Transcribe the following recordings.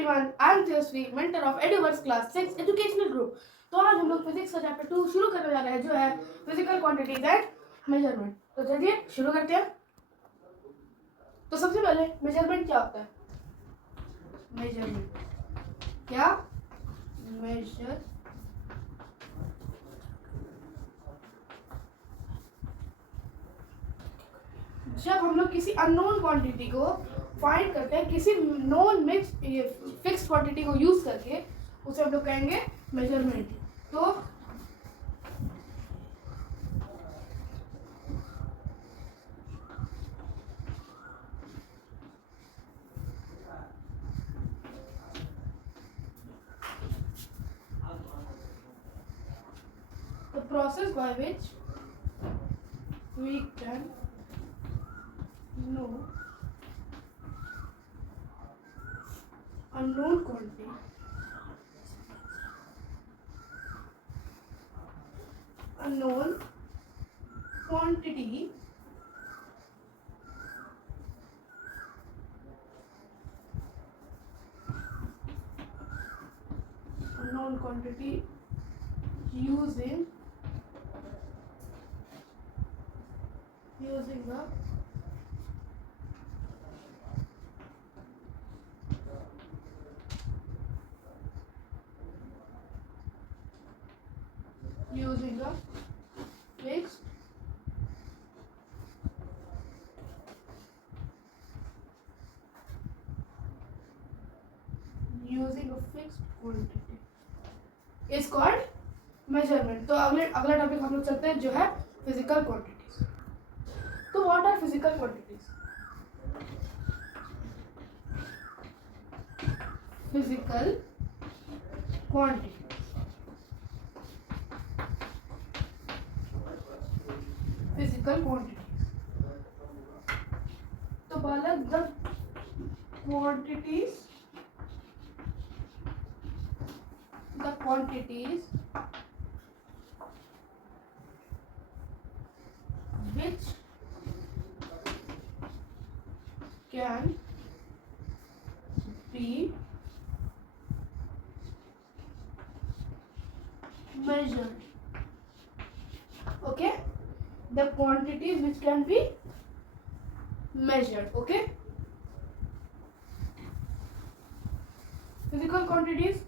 everyone, I am Tejasvi, mentor of Eduverse Class 6 Educational Group. तो आज हम लोग फिजिक्स का चैप्टर 2 शुरू करने जा रहे हैं जो है फिजिकल क्वांटिटीज एंड मेजरमेंट। तो चलिए शुरू करते हैं। तो सबसे पहले मेजरमेंट क्या होता है? मेजरमेंट क्या? मेजर जब हम लोग किसी अननोन क्वांटिटी को फाइंड करते हैं, किसी नोन मिक्स फिक्स्ड क्वांटिटी को यूज करके, उसे हम लोग कहेंगे मेजरमेंट। तो the process by which we can know unknown quantity using a fixed quantity is called measurement। तो अगला टॉपिक हम लोग चलते हैं जो है फिजिकल क्वांटिटीज। तो what are physical quantities? Physical quantity तो बालक the quantities which can be measured. Okay, the quantities which can be measured. Okay, physical quantities,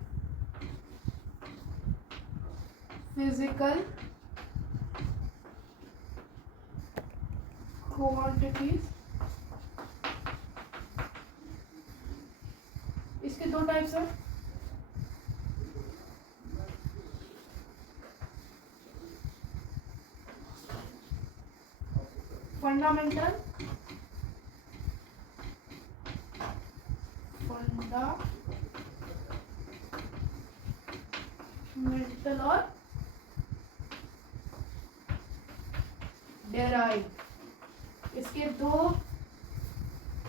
इसके दो टाइप्स हैं। फंडामेंटल और डेराइव। इसके दो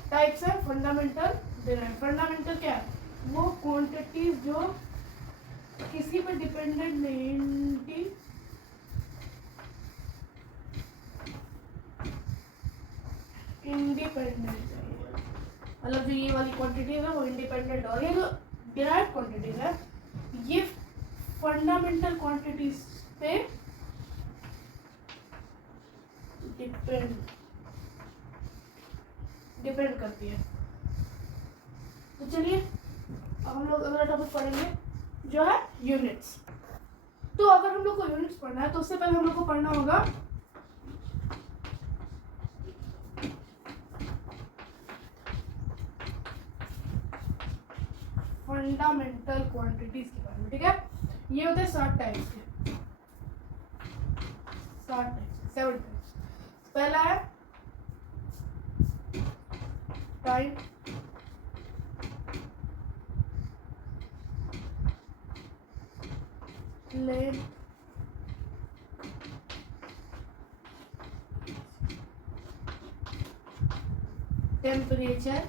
टाइप्स हैं, फंडामेंटल, डेराइव। फंडामेंटल क्या है? वो क्वांटिटीज जो किसी पर डिपेंडेंट नहीं, इंडिपेंडेंट है। मतलब जो ये वाली क्वांटिटीज है वो इंडिपेंडेंट, और ये जो डिराइव क्वांटिटीज है ये फंडामेंटल क्वांटिटीज पे डिपेंड करती है। तो चलिए अब हम लोग अगला टॉपिक पढ़ेंगे जो है यूनिट्स। तो अगर हम लोग को यूनिट्स पढ़ना है तो उससे पहले हम लोग को पढ़ना होगा फंडामेंटल क्वांटिटीज के बारे में। ठीक है, ये होते हैं 7 टाइप्स के, 7 टाइप्स। पहला है time, length, temperature,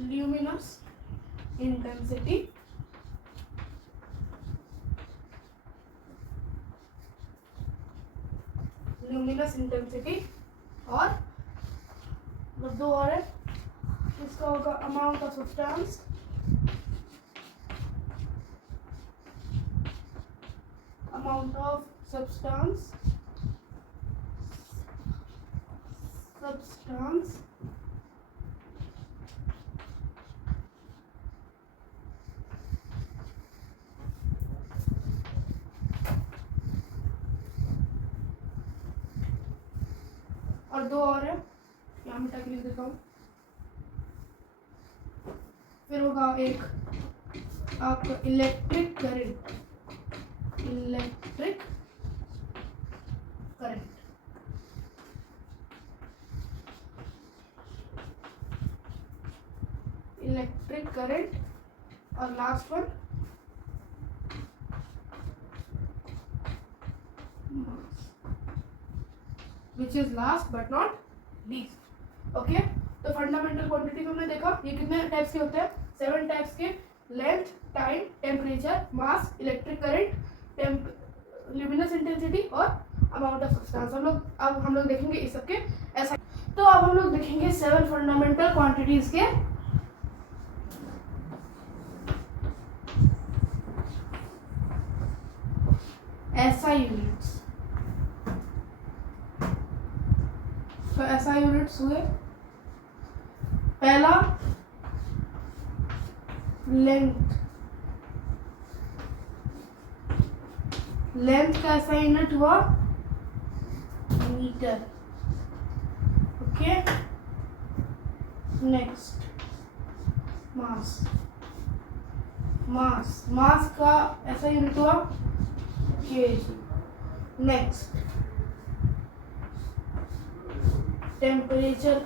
luminous intensity और मतलब दो और है, इसका होगा अमाउंट ऑफ सब्सटेंस और दो और है, यहाँ मिटा के लिख देता हूँ। फिर होगा एक आपका इलेक्ट्रिक करंट और last one which is last but not least. Okay, तो फंडामेंटल क्वांटिटी हमने देखा, ये कितने टाइप्स के होते हैं? 7 टाइप्स के। लेंथ, टाइम, टेम्परेचर, मास, इलेक्ट्रिक करंट, ल्यूमिनस इंटेंसिटी और अमाउंट ऑफ सब्सटेंस। हम लोग देखेंगे इस सबके ऐसा। तो अब हम लोग देखेंगे 7 फंडामेंटल क्वांटिटीज के ऐसा यूनिट्स। तो ऐसा यूनिट्स हुए, पहला लेंथ का ऐसा यूनिट हुआ मीटर। ओके, नेक्स्ट मास का ऐसा यूनिट हुआ केजी। नेक्स्ट टेम्परेचर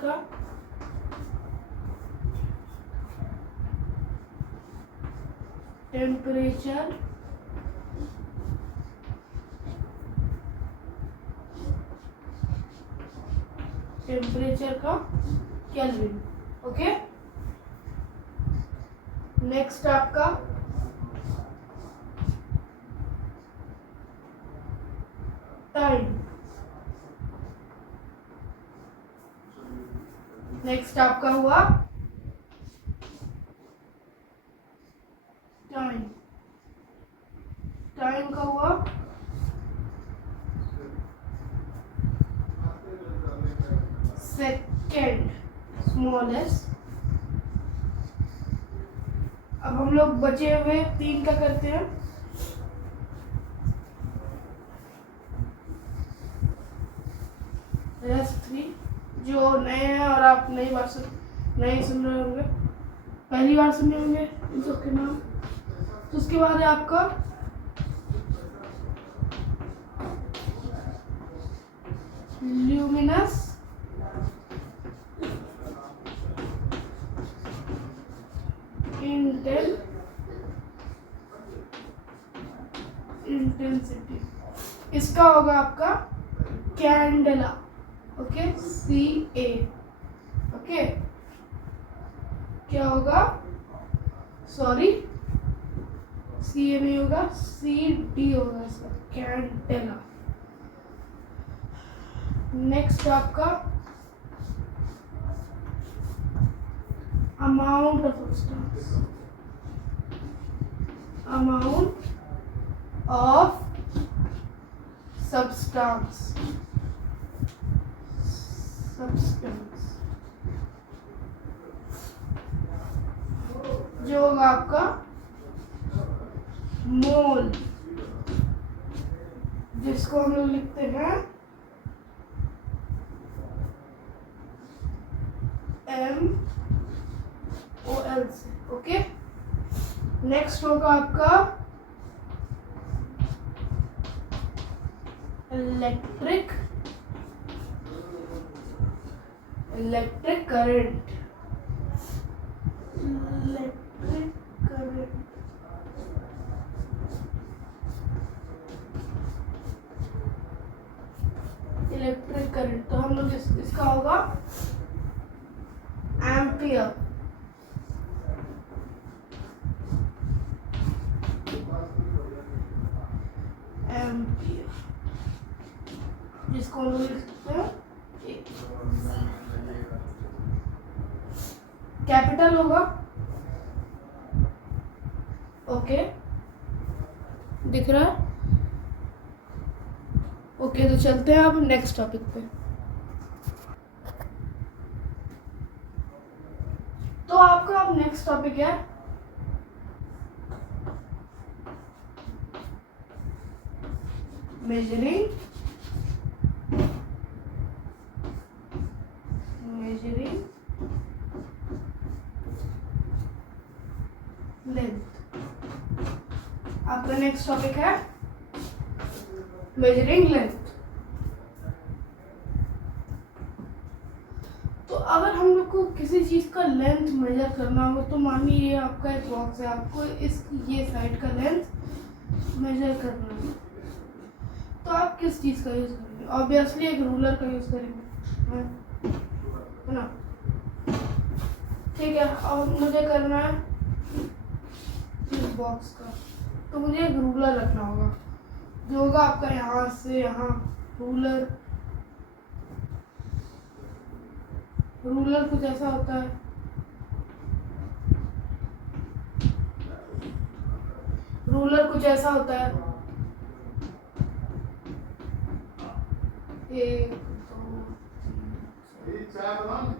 का केल्विन। ओके, नेक्स्ट आपका टाइम। नेक्स्ट आपका हुआ टाइम का हुआ सेकेंड, स्मॉलेस्ट। अब हम लोग बचे हुए 3 का करते हैं। रेस्ट 3 जो नए हैं और आप नई सुन रहे होंगे, पहली बार सुने होंगे इन सबके नाम। तो उसके बाद है आपका ल्यूमिनस इंटेंसिटी। इसका होगा आपका कैंडेला। Okay, CA। ओके, क्या होगा? सॉरी, CA नहीं होगा, CD होगा इसका, कैंडेला। नेक्स्ट आपका अमाउंट ऑफ सब्सटेंस, जो होगा आपका मोल, जिसको हम लोग लिखते हैं MOL से। ओके, नेक्स्ट होगा आपका इलेक्ट्रिक करंट। इलेक्ट्रिक करंट तो हम लोग इसका होगा एम्पियर। एम्पियर, जिसको हम लोग लिख सकते हैं कैपिटल होगा। ओके, दिख रहा है? ओके, तो चलते हैं अब नेक्स्ट टॉपिक पे। तो आपका अब नेक्स्ट टॉपिक है मेजरिंग लेंथ। आपका नेक्स्ट टॉपिक है मेजरिंग लेंथ। तो अगर हम लोग को किसी चीज़ का लेंथ मेजर करना हो, तो मानिए ये आपका एक बॉक्स है, आपको इस ये साइड का लेंथ मेजर करना है, तो आप किस चीज़ का यूज़ करेंगे? ऑब्वियसली एक रूलर का यूज़ करेंगे, है ना? ठीक है, और मुझे करना है इस बॉक्स का, तो मुझे एक रूलर रखना होगा, जो होगा आपका यहाँ से यहाँ। रूलर कुछ ऐसा होता है, रूलर कुछ ऐसा होता है, 1 2 3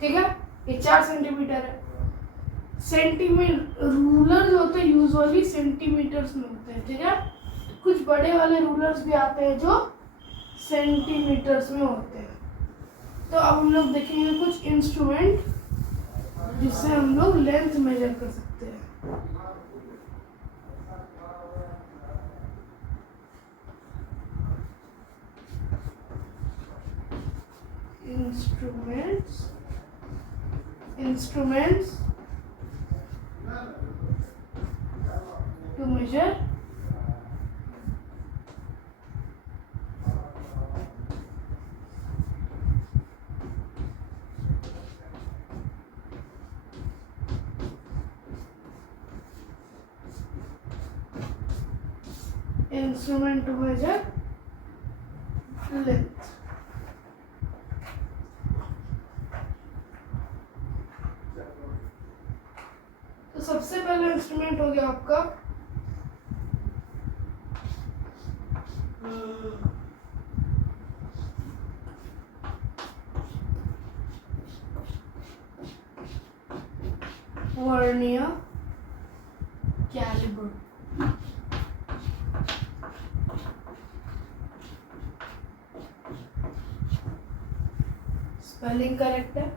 ठीक है, ये 4 सेंटीमीटर है। सेंटीमीटर रूलर जो होते हैं यूजुअली सेंटीमीटर्स में होते हैं, ठीक है। कुछ बड़े वाले रूलर्स भी आते हैं जो सेंटीमीटर्स में होते हैं। तो अब हम लोग देखेंगे कुछ इंस्ट्रूमेंट जिससे हम लोग लेंथ मेजर कर सकते हैं। Instruments to measure length। तो सबसे पहला इंस्ट्रूमेंट हो गया आपका वर्नियर कैलिपर। स्पेलिंग करेक्ट है।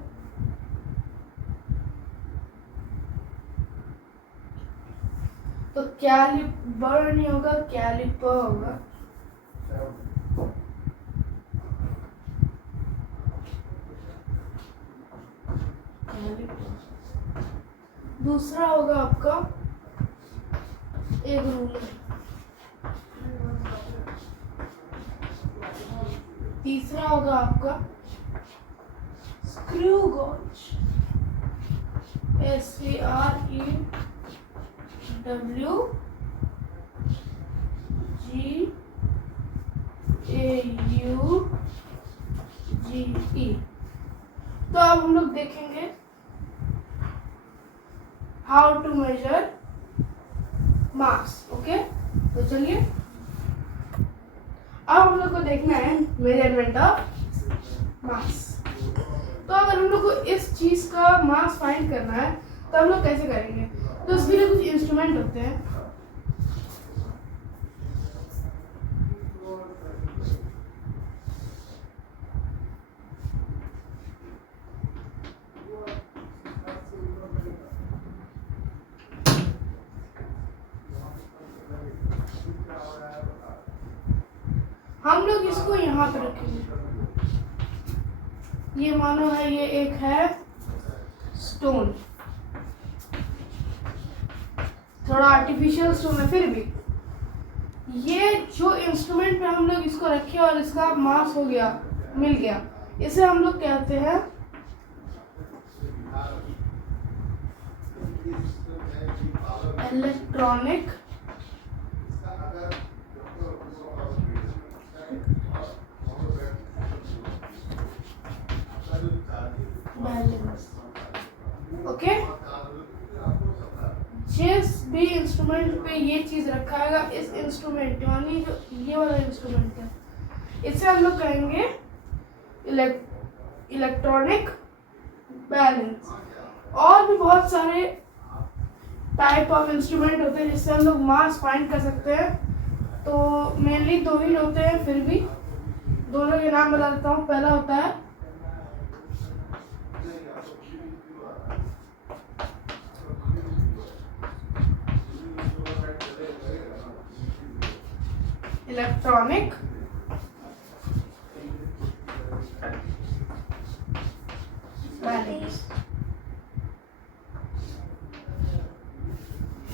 तो कैलिपर नहीं होगा, कैलिपर होगा। दूसरा होगा आपका एक रूलर। तीसरा होगा आपका स्क्रू गॉज, SCREWGAUGE। तो अब हम लोग देखेंगे how to measure mass. Okay, तो चलिए अब हम लोग को देखना है मेजरमेंट ऑफ मास। तो अगर हम लोग को इस चीज का मास फाइंड करना है तो हम लोग कैसे करेंगे? तो इसके लिए कुछ इंस्ट्रूमेंट होते हैं। हम लोग इसको यहाँ पे रखेंगे। ये मानो है, ये एक है स्टोन, थोड़ा आर्टिफिशियल स्टोन है, फिर भी ये जो इंस्ट्रूमेंट पे हम लोग इसको रखे और इसका मास हो गया, मिल गया, इसे हम लोग कहते हैं इलेक्ट्रॉनिक बैलेंस। ओके, जिस भी इंस्ट्रूमेंट पे ये चीज रखा है, इस इंस्ट्रूमेंट यानी जो ये वाला इंस्ट्रूमेंट है, इसे हम लोग कहेंगे इलेक्ट्रॉनिक बैलेंस। और भी बहुत सारे टाइप ऑफ इंस्ट्रूमेंट होते हैं जिससे हम लोग मास फाइंड कर सकते हैं। तो मेनली दो ही होते हैं, फिर भी दोनों के नाम बता देता हूँ। पहला होता है इलेक्ट्रॉनिक बैलेंस।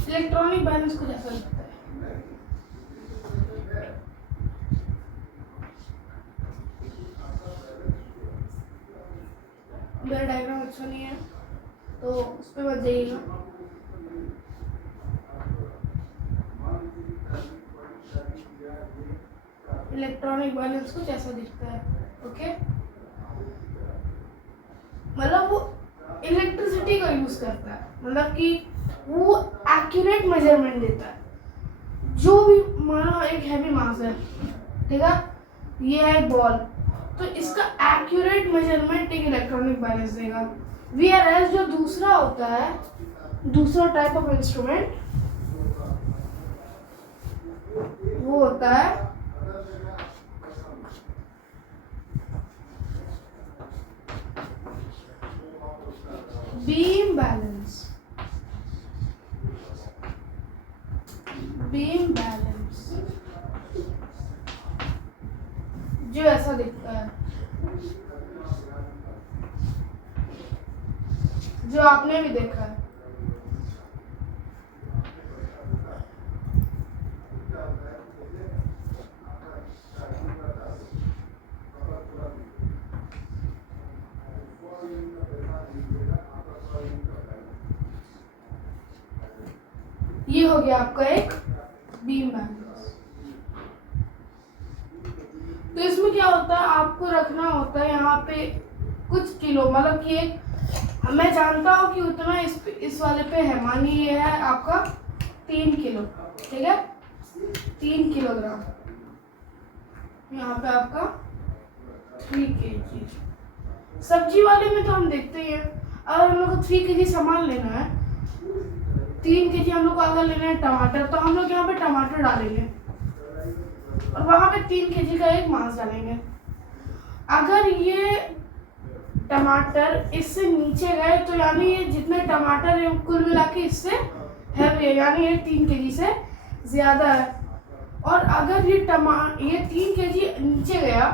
इलेक्ट्रॉनिक बैलेंस कुछ ऐसा लगता है। मेरा डायग्राम अच्छा नहीं है तो उस पर मत जाइएगा। इलेक्ट्रॉनिक बैलेंस कुछ ऐसा दिखता है। ओके, मतलब वो इलेक्ट्रिसिटी का यूज करता है, मतलब कि वो एक्यूरेट मेजरमेंट देता है। जो भी मानो एक हैवी मास है, ठीक है, ये है बॉल, तो इसका एक्यूरेट मेजरमेंट एक इलेक्ट्रॉनिक बैलेंस देगा। VRS जो दूसरा होता है, दूसरा टाइप ऑफ इंस्ट्रूमेंट, वो होता है बीम बैलेंस। बीम बैलेंस जो ऐसा दिखता है, जो आपने भी देखा है। ये हो गया आपका एक बीम बैलेंस। तो इसमें क्या होता है, आपको रखना होता है यहाँ पे कुछ किलो, मतलब कि एक मैं जानता हूँ कि उतना इस वाले पे है। मानिए ये है आपका 3 किलो, ठीक है, 3 किलोग्राम। यहाँ पे आपका 3 kg। सब्जी वाले में तो हम देखते ही हैं, अगर हम लोग को 3 kg सामान लेना है, 3 kg हम लोग को अगर लेना है टमाटर, तो हम लोग यहाँ पे टमाटर डालेंगे और वहां पे 3 kg का एक मास डालेंगे। अगर ये टमाटर इससे नीचे गए तो यानी ये जितने टमाटर है कुल मिला के इससे हैवी है, यानी ये 3 kg से ज्यादा है। और अगर ये 3 kg नीचे गया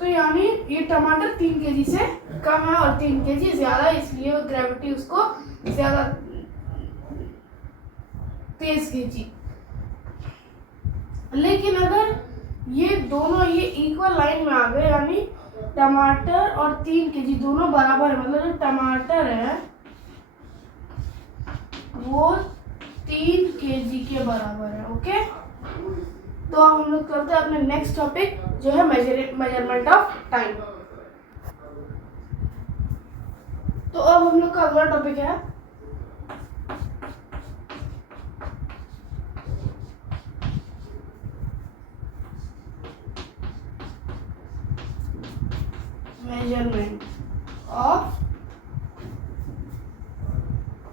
तो यानी ये टमाटर 3 kg से कम है और 3 kg ज्यादा, इसलिए ग्रेविटी उसको ज्यादा तेज खींची। लेकिन अगर ये दोनों ये इक्वल लाइन में आ गए, यानी टमाटर और 3 kg दोनों बराबर है, मतलब जो टमाटर है वो 3 kg के बराबर है। ओके, तो अब हम लोग करते हैं अपने नेक्स्ट टॉपिक जो है मेजरमेंट ऑफ टाइम। तो अब हम लोग का अगला टॉपिक है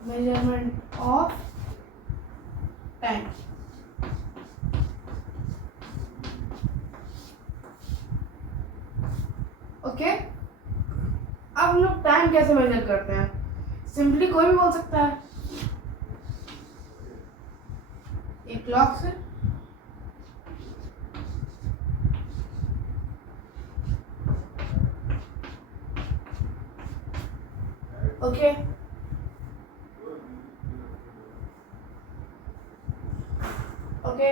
measurement of time। ओके, अब हम लोग टाइम कैसे मेजर करते हैं? सिंपली कोई भी बोल सकता है, एक क्लॉक से। ओके, ओके,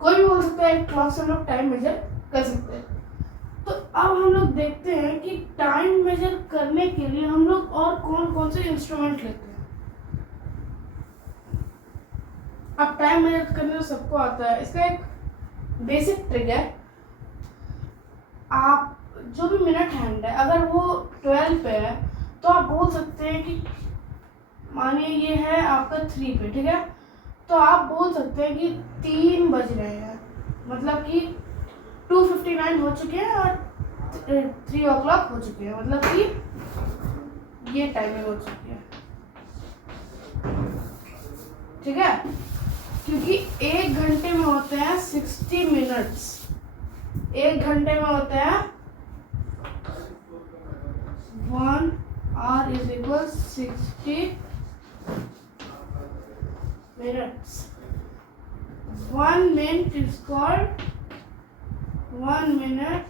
कोई भी बोल सकता है, क्लॉक से हम लोग टाइम मेजर कर सकते हैं। तो अब हम लोग देखते हैं कि टाइम मेजर करने के लिए हम लोग और कौन कौन से इंस्ट्रूमेंट लेते हैं। अब टाइम मेजर करने तो सबको आता है। इसका एक बेसिक ट्रिक है, आप जो भी मिनट हैंड है अगर वो 12 पे है तो आप बोल सकते हैं कि मानिए ये है आपका 3 पे, ठीक है, तो आप बोल सकते हैं कि 3 बज रहे हैं, मतलब कि 2:59 हो चुके हैं और 3 o'clock हो चुके हैं, मतलब कि ये टाइमिंग हो चुकी है, ठीक है, क्योंकि 1 घंटे में होते हैं 60 मिनट्स, 1 घंटे में होते हैं 1 hour is equal 60 minutes. 1 minute is called 1 minute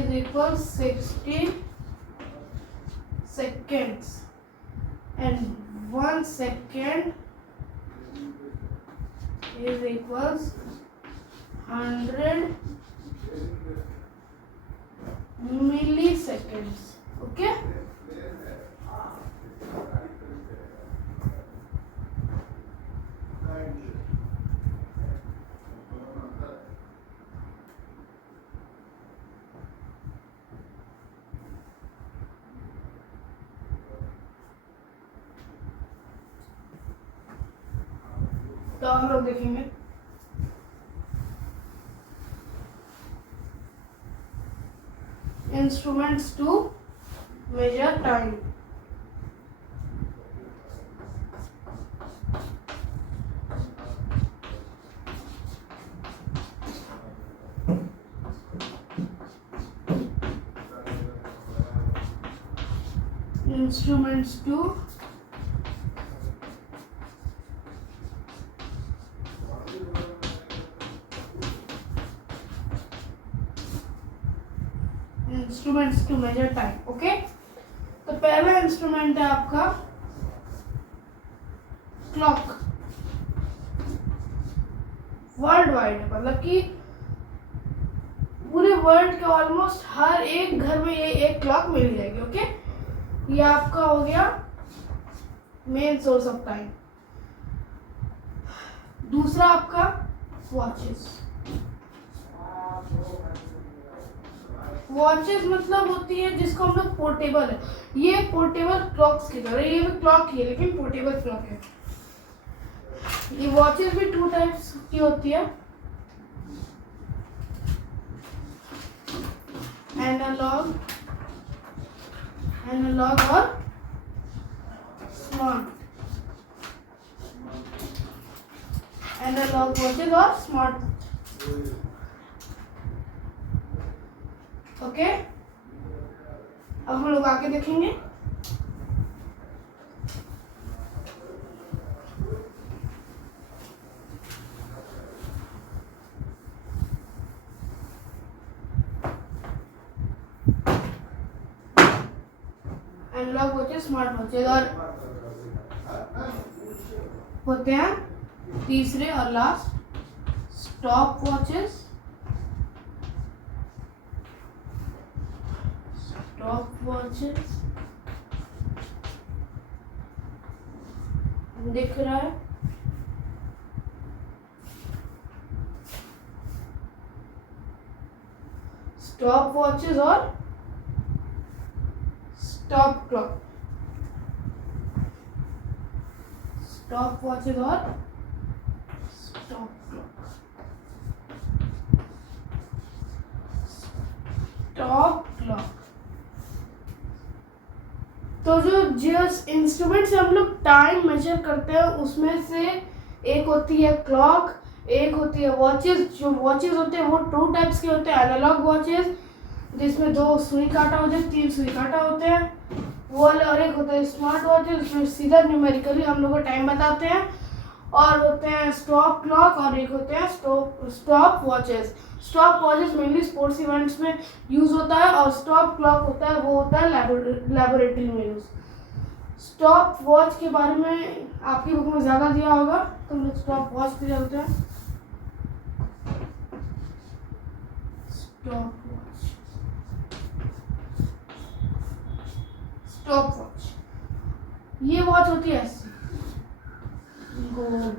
is equal 60 seconds, and 1 second is equals 100 milliseconds. Okay. तो हम लोग देखेंगे instruments to measure time. Instruments to measure time. Okay, तो पहला इंस्ट्रूमेंट है आपका क्लॉक। वर्ल्ड वाइड, मतलब कि पूरे वर्ल्ड के ऑलमोस्ट हर एक घर में ये एक क्लॉक मिल जाएगी। ओके, ये आपका हो गया मेन सोर्स ऑफ टाइम। दूसरा आपका वॉचेस। वॉचेस मतलब होती है जिसको हम लोग पोर्टेबल है, ये पोर्टेबल क्लॉक्स की तरह, ये भी क्लॉक ही है लेकिन पोर्टेबल क्लॉक है। ये वॉचेस भी 2 टाइप्स की होती है, एनालॉग और स्मार्ट। एनालॉग वॉचेस और स्मार्ट वॉच। ओके, अब हम लोग आगे देखेंगे। एनालॉग वॉचेस, स्मार्ट वॉचेस, और होते हैं तीसरे और last stop watches. Stop watches दिख रहा है, स्टॉप वॉचेस और स्टॉप क्लॉक। स्टॉप वॉचेस और स्टॉप क्लॉक। स्टॉप क्लॉक तो जिस इंस्ट्रूमेंट से हम लोग टाइम मेजर करते हैं उसमें से एक होती है क्लॉक, एक होती है वॉचेस। जो वॉचेस होते हैं वो 2 टाइप्स के होते हैं, एनालॉग वॉचेस जिसमें 2 सुई काटा होते हैं, 3 सुई काटा होते हैं वो वाले, और एक होता है स्मार्ट वॉचेस जिसमें सीधा न्यूमेरिकली हम लोग को टाइम बताते हैं, और होते हैं स्टॉप क्लॉक और एक होते हैं stop watches. Stop watches mainly sports events में यूज होता है, और स्टॉप क्लॉक होता है वो होता है लैबोरेटरी में यूज। स्टॉप वॉच के बारे में आपकी बुक में ज़्यादा दिया होगा, तो हम लोग स्टॉप वॉच पे चलते हैं। स्टॉप वॉच, स्टॉप वॉच, ये वॉच होती है ऐसी गोल।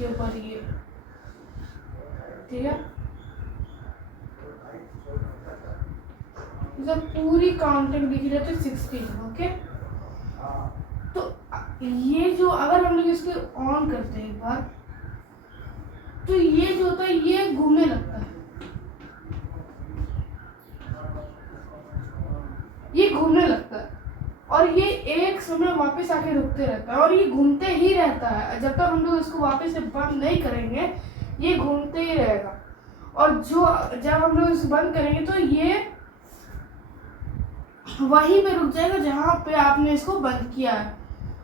इसके ऊपर ये, ठीक है। जब पूरी काउंटिंग लिखी रहती है 16, ओके। तो ये जो अगर हम लोग इसको ऑन करते हैं एक बार, तो ये जो होता है ये घूमने लगता है, ये घूमने लगता है और ये एक समय वापस आके रुकते रहता है और ये घूमते ही रहता है जब तक हम लोग इसको वापस से बंद नहीं करेंगे, ये घूमते ही रहेगा। और जो जब हम लोग इसको बंद करेंगे तो ये वहीं पे रुक जाएगा जहाँ पे आपने इसको बंद किया है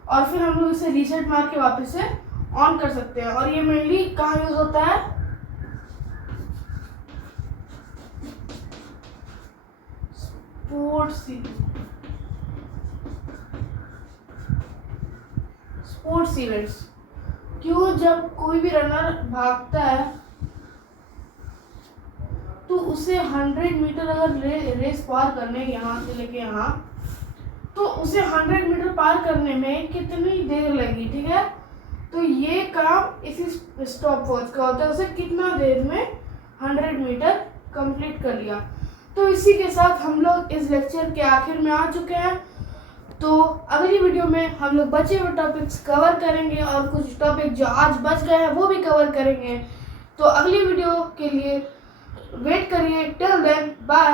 और फिर हम लोग इसे रीसेट मार के वापस से ऑन कर सकते हैं। और ये मेनली कहाँ यूज होता है, स्पोर्ट्स इवेंट्स। क्यों, जब कोई भी रनर भागता है तो उसे 100 मीटर अगर रेस पार करने यहाँ से लेके यहाँ, तो उसे 100 मीटर पार करने में कितनी देर लगी, ठीक है। तो ये काम इसी स्टॉप वॉच का होता है, उसे कितना देर में 100 मीटर कंप्लीट कर लिया। तो इसी के साथ हम लोग इस लेक्चर के आखिर में आ चुके हैं। तो अगली वीडियो में हम लोग बचे हुए टॉपिक्स कवर करेंगे और कुछ टॉपिक जो आज बच गए हैं वो भी कवर करेंगे। तो अगली वीडियो के लिए वेट करिए। Till then bye.